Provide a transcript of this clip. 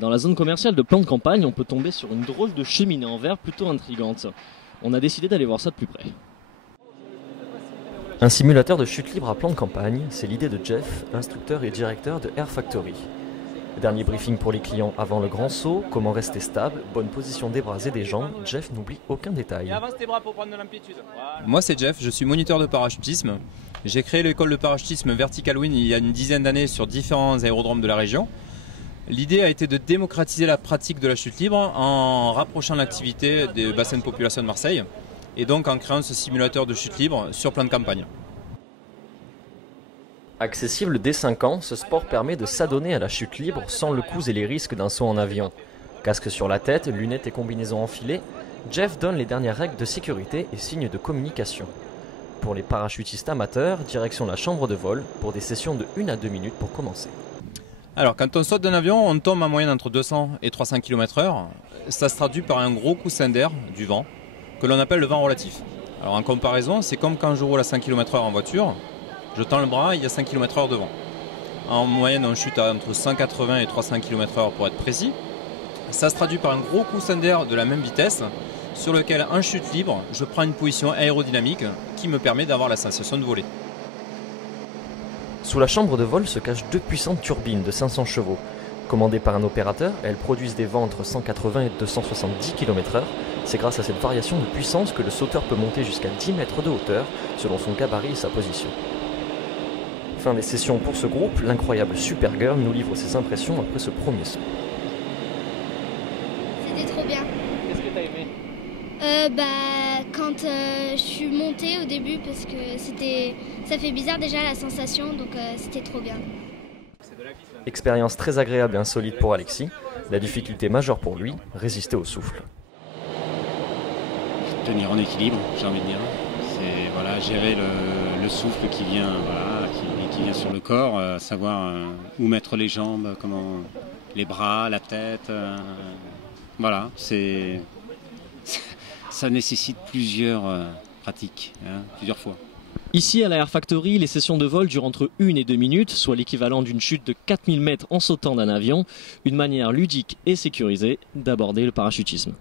Dans la zone commerciale de Plan de Campagne, on peut tomber sur une drôle de cheminée en verre plutôt intrigante. On a décidé d'aller voir ça de plus près. Un simulateur de chute libre à Plan de Campagne, c'est l'idée de Jeff, instructeur et directeur de Air Factory. Dernier briefing pour les clients avant le grand saut, comment rester stable, bonne position des bras et des jambes, Jeff n'oublie aucun détail. Et avance tes bras pour prendre de l'amplitude. Voilà. Moi c'est Jeff, je suis moniteur de parachutisme. J'ai créé l'école de parachutisme Vertical Wing il y a une dizaine d'années sur différents aérodromes de la région. L'idée a été de démocratiser la pratique de la chute libre en rapprochant l'activité des bassins de population de Marseille et donc en créant ce simulateur de chute libre sur Plan de Campagne. Accessible dès 5 ans, ce sport permet de s'adonner à la chute libre sans le coût et les risques d'un saut en avion. Casque sur la tête, lunettes et combinaisons enfilées, Jeff donne les dernières règles de sécurité et signes de communication. Pour les parachutistes amateurs, direction la chambre de vol pour des sessions de 1 à 2 minutes pour commencer. Alors quand on saute d'un avion, on tombe en moyenne entre 200 et 300 km/h. Ça se traduit par un gros coussin d'air, du vent, que l'on appelle le vent relatif. Alors en comparaison, c'est comme quand je roule à 5 km/h en voiture. Je tends le bras, il y a 5 km/h de vent. En moyenne, on chute à entre 180 et 300 km/h pour être précis. Ça se traduit par un gros coussin d'air de la même vitesse, sur lequel, en chute libre, je prends une position aérodynamique qui me permet d'avoir la sensation de voler. Sous la chambre de vol se cachent 2 puissantes turbines de 500 chevaux. Commandées par un opérateur, elles produisent des vents entre 180 et 270 km/h. C'est grâce à cette variation de puissance que le sauteur peut monter jusqu'à 10 mètres de hauteur, selon son gabarit et sa position. Fin des sessions pour ce groupe, l'incroyable Supergirl nous livre ses impressions après ce premier saut. C'était trop bien. Qu'est-ce que t'as aimé ? Quand je suis montée au début parce que ça fait bizarre déjà la sensation, donc c'était trop bien. Expérience très agréable et insolite pour Alexis. La difficulté majeure pour lui, résister au souffle. Tenir en équilibre, j'ai envie de dire. C'est voilà, gérer le souffle qui vient, voilà, qui vient sur le corps, savoir où mettre les jambes, comment les bras, la tête. Voilà, ça nécessite plusieurs pratiques, plusieurs fois. Ici à la Air Factory, les sessions de vol durent entre 1 et 2 minutes, soit l'équivalent d'une chute de 4000 mètres en sautant d'un avion, une manière ludique et sécurisée d'aborder le parachutisme.